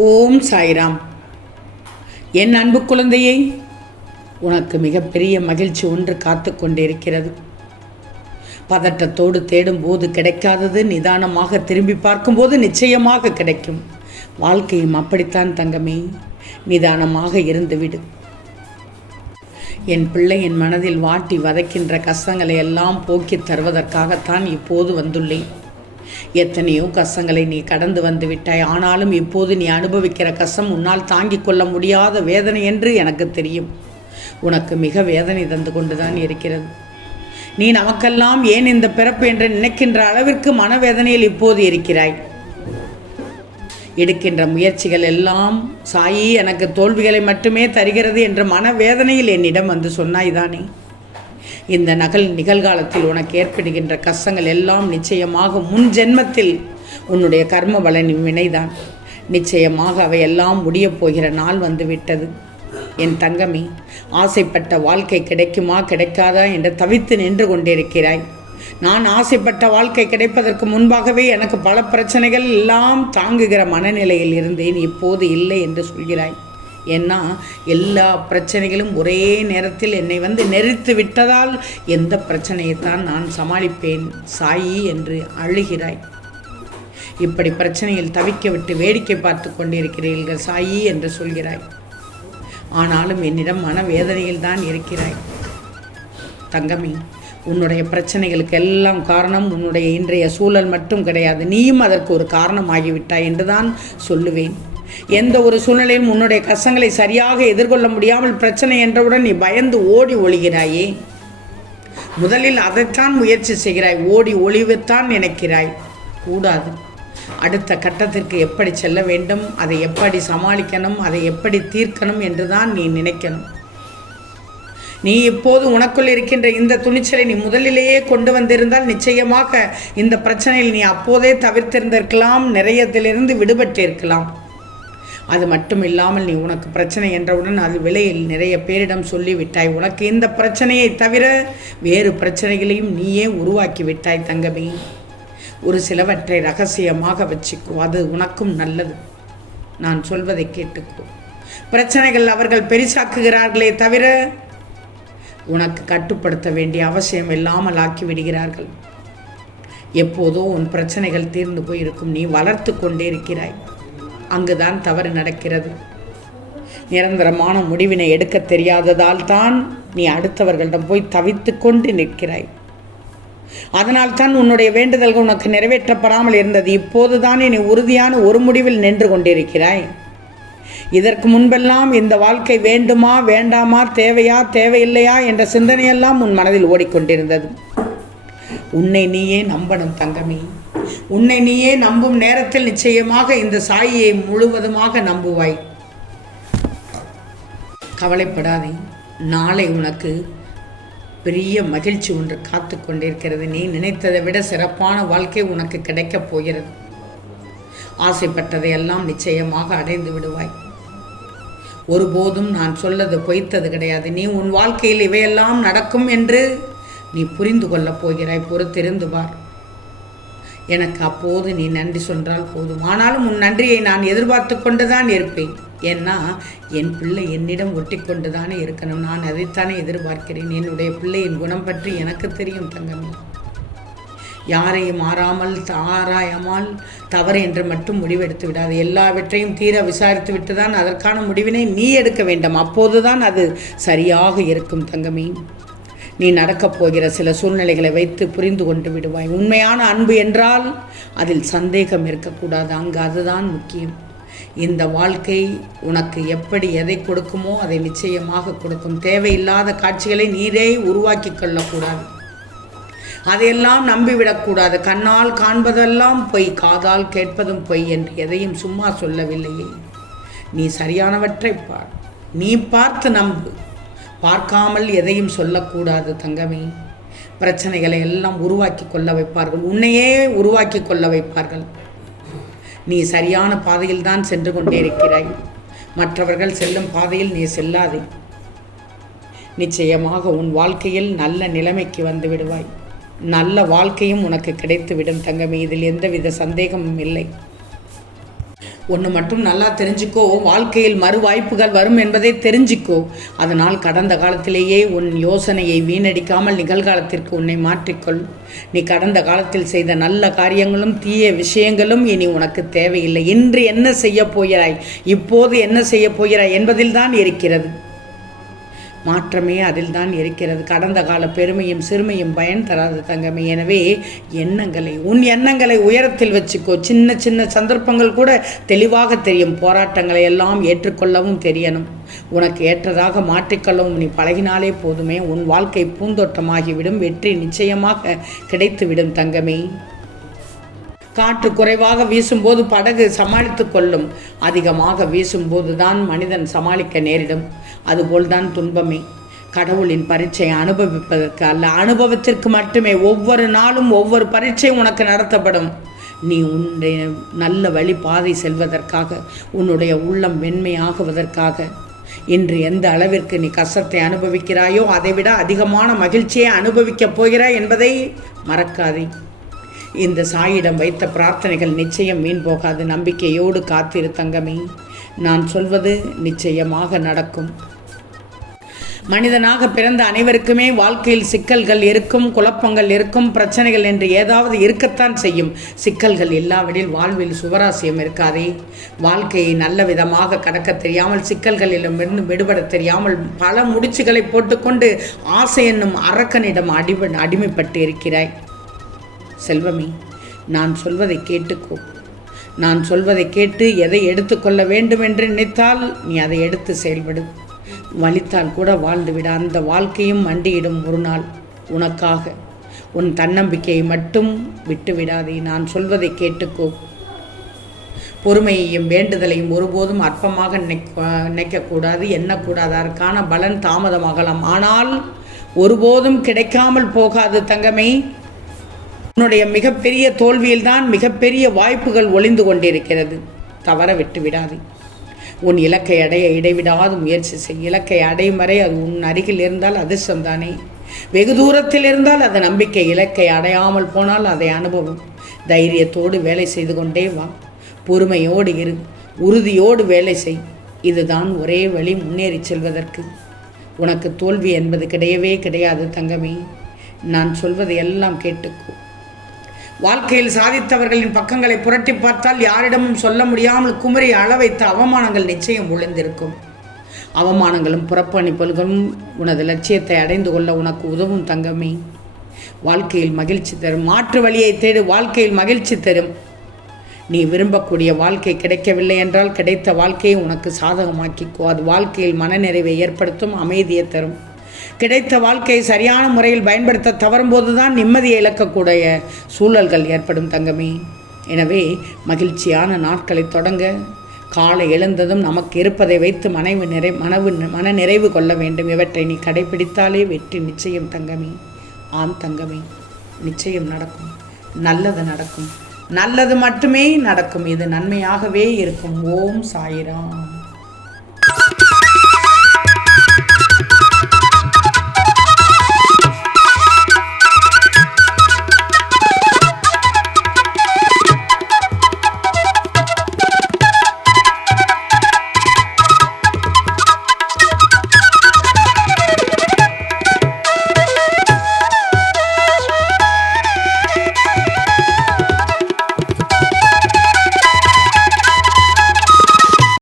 ஓம் சாய்ராம். என் அன்பு குழந்தையை, உனக்கு மிகப்பெரிய மகிழ்ச்சி ஒன்று காத்து கொண்டிருக்கிறது. பதட்டத்தோடு தேடும்போது கிடைக்காதது நிதானமாக திரும்பி பார்க்கும்போது நிச்சயமாக கிடைக்கும். வாழ்க்கையும் அப்படித்தான் தங்கமே. நிதானமாக இருந்துவிடு. என் பிள்ளை, என் மனதில் வாட்டி வதைக்கின்ற கஷ்டங்களை எல்லாம் போக்கித் தருவதற்காகத்தான் இப்போது வந்துள்ளேன். எத்தனையோ கஷ்டங்களை நீ கடந்து வந்து விட்டாய். ஆனாலும் இப்போது நீ அனுபவிக்கிற கஷ்டம் உன்னால் தாங்கிக் கொள்ள முடியாத வேதனை என்று எனக்கு தெரியும். உனக்கு மிக வேதனை தந்து கொண்டுதான் இருக்கிறது. நீ நமக்கெல்லாம் ஏன் இந்த பிறப்பு என்று நினைக்கின்ற அளவிற்கு மனவேதனையில் இப்போது இருக்கிறாய். எடுக்கின்ற முயற்சிகள் எல்லாம் சாயி எனக்கு தோல்விகளை மட்டுமே தருகிறது என்ற மனவேதனையில் என்னிடம் வந்து சொன்னாய்தானே. இந்த நிகழ்காலத்தில் உனக்கு ஏற்படுகின்ற கஷ்டங்கள் எல்லாம் நிச்சயமாக முன் ஜென்மத்தில் உன்னுடைய கர்ம பலனின் வினைதான். நிச்சயமாக அவையெல்லாம் முடியப் போகிற நாள் வந்துவிட்டது. என் தங்கமே, ஆசைப்பட்ட வாழ்க்கை கிடைக்குமா கிடைக்காதா என்று தவித்து நின்று கொண்டிருக்கிறாய். நான் ஆசைப்பட்ட வாழ்க்கை கிடைப்பதற்கு முன்பாகவே எனக்கு பல பிரச்சனைகள் எல்லாம் தாங்குகிற மனநிலையில் இருந்தேன். இப்போது இல்லை என்று சொல்கிறாய். ஏன்னா எல்லா பிரச்சனைகளும் ஒரே நேரத்தில் என்னை வந்து நெறித்து விட்டதால் எந்த பிரச்சனையைத்தான் நான் சமாளிப்பேன் சாயி என்று அழுகிறாய். இப்படி பிரச்சனையில் தவிக்க விட்டு வேடிக்கை பார்த்து கொண்டிருக்கிறீர்கள் சாயி என்று சொல்கிறாய். ஆனாலும் என்னிடம் மனவேதனையில் தான் இருக்கிறாய். தங்கமே, உன்னுடைய பிரச்சனைகளுக்கு எல்லாம் காரணம் உன்னுடைய இன்றைய சூழல் மட்டும் கிடையாது. நீயும் அதற்கு ஒரு காரணமாகிவிட்டாய் என்றுதான் சொல்லுவேன். எந்த ஒரு சூழ்நிலையும் உன்னுடைய கஷ்டங்களை சரியாக எதிர்கொள்ள முடியாமல் பிரச்சனை என்றவுடன் நீ பயந்து ஓடி ஒளிகிறாயே. முதலில் அதைத்தான் முயற்சி செய்கிறாய். ஓடி ஒளிவுத்தான் நினைக்கிறாய். கூடாது. அடுத்த கட்டத்திற்கு எப்படி செல்ல வேண்டும், அதை எப்படி சமாளிக்கணும், அதை எப்படி தீர்க்கணும் என்றுதான் நீ நினைக்கணும். நீ இப்போது உனக்குள் இருக்கின்ற இந்த துணிச்சலை நீ முதலிலேயே கொண்டு வந்திருந்தால் நிச்சயமாக இந்த பிரச்சனையில் நீ அப்போதே தவிர்த்திருந்திருக்கலாம். நிறையத்திலிருந்து விடுபட்டிருக்கலாம். அது மட்டும் இல்லாமல் நீ உனக்கு பிரச்சனை என்றவுடன் அது விலையில் நிறைய பேரிடம் சொல்லிவிட்டாய். உனக்கு இந்த பிரச்சனையை தவிர வேறு பிரச்சனைகளையும் நீயே உருவாக்கி விட்டாய் தங்கமே. ஒரு சிலவற்றை ரகசியமாக வச்சுக்கோ, அது உனக்கும் நல்லது. நான் சொல்வதை கேட்டுக்கோ. பிரச்சனைகள் அவர்கள் பெரிசாக்குகிறார்களே தவிர உனக்கு கட்டுப்படுத்த வேண்டிய அவசியம் இல்லாமல் ஆக்கி விடுகிறார்கள். எப்போதோ உன் பிரச்சனைகள் தீர்ந்து போயிருக்கும். நீ வளர்த்து கொண்டே இருக்கிறாய். அங்குதான் தவறு நடக்கிறது. நிரந்தரமான முடிவினை எடுக்க தெரியாததால் தான் நீ அடுத்தவர்களிடம் போய் தவித்து கொண்டு நிற்கிறாய். அதனால் தான் உன்னுடைய வேண்டுதல்கள் உனக்கு நிறைவேற்றப்படாமல் இருந்தது. இப்போது தானே நீ உறுதியான ஒரு முடிவில் நின்று கொண்டிருக்கிறாய். இதற்கு முன்பெல்லாம் இந்த வாழ்க்கை வேண்டுமா வேண்டாமா, தேவையா தேவையில்லையா என்ற சிந்தனையெல்லாம் உன் மனதில் ஓடிக்கொண்டிருந்தது. உன்னை நீயே நம்பணும் தங்கமே. உன்னை நீயே நம்பும் நேரத்தில் நிச்சயமாக இந்த சாயியை முழுவதுமாக நம்புவாய். கவலைப்படாதே. நாளை உனக்கு பெரிய மகிழ்ச்சி ஒன்று காத்து கொண்டிருக்கிறது. நீ நினைத்ததை விட சிறப்பான வாழ்க்கை உனக்கு கிடைக்கப் போகிறது. ஆசைப்பட்டதையெல்லாம் நிச்சயமாக அடைந்து விடுவாய். ஒருபோதும் நான் சொல்லது பொய்த்தது கிடையாது. நீ உன் வாழ்க்கையில் இவையெல்லாம் நடக்கும் என்று நீ புரிந்து கொள்ளப் போகிறாய். பொறுத்திருந்து பார். எனக்கு அப்போது நீ நன்றி சொன்னால் போதும். ஆனாலும் உன் நன்றியை நான் எதிர்பார்த்து கொண்டு தான் இருப்பேன். ஏன்னா என் பிள்ளை என்னிடம் ஒட்டி கொண்டு தானே இருக்கணும். நான் அதைத்தானே எதிர்பார்க்கிறேன். என்னுடைய பிள்ளையின் குணம் பற்றி எனக்கு தெரியும் தங்கமே. யாரையும் ஆராயாமல் தவறு என்று மட்டும் முடிவெடுத்து விடாது. எல்லாவற்றையும் தீர விசாரித்து விட்டு தான் அதற்கான முடிவினை நீ எடுக்க வேண்டும். அப்போதுதான் அது சரியாக இருக்கும் தங்கமே. நீ நடக்கப் போகிற சில சூழ்நிலைகளை வைத்து புரிந்து கொண்டு விடுவாய். உண்மையான அன்பு என்றால் அதில் சந்தேகம் இருக்கக்கூடாது. அங்கு அதுதான் முக்கியம். இந்த வாழ்க்கை உனக்கு எப்படி எதை கொடுக்குமோ அதை நிச்சயமாக கொடுக்கும். தேவையில்லாத காட்சிகளை நீரே உருவாக்கி கொள்ளக்கூடாது. அதையெல்லாம் நம்பிவிடக்கூடாது. கண்ணால் காண்பதெல்லாம் பொய், காதால் கேட்பதும் பொய் என்று எதையும் சும்மா சொல்லவில்லையே. நீ சரியானவற்றை பார். நீ பார்த்து நம்பு. பார்க்காமல் எதையும் சொல்லக்கூடாது தங்கமே. பிரச்சனைகளை எல்லாம் உருவாக்கி கொள்ள வைப்பார்கள். உன்னையே உருவாக்கி கொள்ள வைப்பார்கள். நீ சரியான பாதையில் தான் சென்று கொண்டே இருக்கிறாய். மற்றவர்கள் செல்லும் பாதையில் நீ செல்லாதே. நிச்சயமாக உன் வாழ்க்கையில் நல்ல நிலைமைக்கு வந்து விடுவாய். நல்ல வாழ்க்கையும் உனக்கு கிடைத்து விடும் தங்கமே. இதில் எந்தவித சந்தேகமும் இல்லை. ஒன்று மட்டும் நல்லா தெரிஞ்சுக்கோ, வாழ்க்கையில் மறு வாய்ப்புகள் வரும் என்பதை தெரிஞ்சுக்கோ. அதனால் கடந்த காலத்திலேயே உன் யோசனையை வீணடிக்காமல் நிகழ்காலத்திற்கு உன்னை மாற்றிக்கொள். நீ கடந்த காலத்தில் செய்த நல்ல காரியங்களும் தீய விஷயங்களும் இனி உனக்கு தேவையில்லை. இன்று என்ன செய்ய போகிறாய், இப்போது என்ன செய்ய போகிறாய் என்பதில்தான் இருக்கிறது. மாற்றமே அதில் தான் இருக்கிறது. கடந்த கால பெருமையும் சிறுமையும் பயன் தராது தங்கமே. எனவே உன் எண்ணங்களை உயரத்தில் வச்சுக்கோ. சின்ன சின்ன சந்தர்ப்பங்கள் கூட தெளிவாக தெரியும். போராட்டங்களை எல்லாம் ஏற்றுக்கொள்ளவும் தெரியணும். உனக்கு ஏற்றதாக மாற்றிக்கொள்ளவும் நீ பழகினாலே போதுமே. உன் வாழ்க்கை பூந்தோட்டமாகிவிடும். வெற்றி நிச்சயமாக கிடைத்துவிடும் தங்கமே. காற்று குறைவாக வீசும்போது படகு சமாளித்து கொள்ளும். அதிகமாக வீசும்போது தான் மனிதன் சமாளிக்க நேரிடும். அதுபோல்தான் துன்பமே. கடவுளின் பரீட்சை அனுபவிப்பதற்கு அல்ல, அனுபவத்திற்கு மட்டுமே. ஒவ்வொரு நாளும் ஒவ்வொரு பரீட்சை உனக்கு நடத்தப்படும். நீ உன்னுடைய நல்ல வழி பாதை செல்வதற்காக, உன்னுடைய உள்ளம் வெண்மையாகுவதற்காக. இன்று எந்த அளவிற்கு நீ கஷ்டத்தை அனுபவிக்கிறாயோ அதைவிட அதிகமான மகிழ்ச்சியை அனுபவிக்கப் போகிறாய் என்பதை மறக்காதே. இந்த சாயிடம் வைத்த பிரார்த்தனைகள் நிச்சயம் வீண் போகாது. நம்பிக்கையோடு காத்திரு தங்கமே. நான் சொல்வது நிச்சயமாக நடக்கும். மனிதனாக பிறந்த அனைவருக்குமே வாழ்க்கையில் சிக்கல்கள் இருக்கும், குழப்பங்கள் இருக்கும், பிரச்சனைகள் என்று ஏதாவது இருக்கத்தான் செய்யும். சிக்கல்கள் இல்லாவிடில் வாழ்வில் சுவராசியம் இருக்காதே. வாழ்க்கையை நல்ல விதமாக கடக்க தெரியாமல், சிக்கல்களிடமிருந்து விடுபட தெரியாமல் பல முடிச்சுகளை போட்டுக்கொண்டு ஆசை என்னும் அரக்கனிடம் அடிமைப்பட்டு இருக்கிறாய். செல்வமே, நான் சொல்வதை கேட்டுக்கோ. நான் சொல்வதை கேட்டு எதை எடுத்துக்கொள்ள வேண்டும் என்று நினைத்தால் நீ அதை எடுத்து செயல்படு. வலித்தால் கூட வாழ்ந்துவிட. அந்த வாழ்க்கையும் மண்டியிடும் ஒரு நாள் உனக்காக. உன் தன்னம்பிக்கையை மட்டும் விட்டுவிடாதே. நான் சொல்வதை கேட்டுக்கோ. பொறுமையையும் வேண்டுதலையும் ஒருபோதும் அற்பமாக நினைக்கக்கூடாது, எண்ணக்கூடாது. அதற்கான பலன் தாமதமாகலாம், ஆனால் ஒருபோதும் கிடைக்காமல் போகாது தங்கமே. உன்னுடைய மிகப்பெரிய தோல்வியில்தான் மிகப்பெரிய வாய்ப்புகள் ஒளிந்து கொண்டிருக்கிறது. தவற விட்டு விடாது. உன் இலக்கை அடைய இடைவிடாது முயற்சி செய். இலக்கை அடையும் வரை அது உன் அருகில் இருந்தால் அதிர்ஷ்டம்தானே. வெகு தூரத்தில் இருந்தால் அது நம்பிக்கை. இலக்கை அடையாமல் போனால் அதை அனுபவம். தைரியத்தோடு வேலை செய்து கொண்டே வா. பொறுமையோடு இரு. உறுதியோடு வேலை செய். இதுதான் ஒரே வழி முன்னேறி செல்வதற்கு. உனக்கு தோல்வி என்பது கிடையவே கிடையாது தங்கமே. நான் சொல்வதை எல்லாம் கேட்டுக்கோ. வாழ்க்கையில் சாதித்தவர்களின் பக்கங்களை புரட்டி பார்த்தால் யாரிடமும் சொல்ல முடியாமல் குமரி அளவைத்த அவமானங்கள் நிச்சயம் ஒளிந்திருக்கும். அவமானங்களும் புறப்பணிப்புகளும் உனது லட்சியத்தை அடைந்து கொள்ள உனக்கு உதவும் தங்கமே. வாழ்க்கையில் மகிழ்ச்சி தரும். மாற்று வழியை தேடு. வாழ்க்கையில் மகிழ்ச்சி தரும். நீ விரும்பக்கூடிய வாழ்க்கை கிடைக்கவில்லை என்றால் கிடைத்த வாழ்க்கையை உனக்கு சாதகமாக்கிக்கோ. அது வாழ்க்கையில் மனநிறைவை ஏற்படுத்தும், அமைதியை தரும். கிடைத்த வாழ்க்கையை சரியான முறையில் பயன்படுத்த தவறும்போது தான் நிம்மதியை இழக்கக்கூடிய சூழல்கள் ஏற்படும் தங்கமே. எனவே மகிழ்ச்சியான நாட்களை தொடங்க காலை எழுந்ததும் நமக்கு இருப்பதை வைத்து மன நிறைவு கொள்ள வேண்டும். இவற்றை நீ கடைபிடித்தாலே வெற்றி நிச்சயம் தங்கமே. ஆம் தங்கமே, நிச்சயம் நடக்கும். நல்லது நடக்கும். நல்லது மட்டுமே நடக்கும். இது நன்மையாகவே இருக்கும். ஓம் சாயிராம்.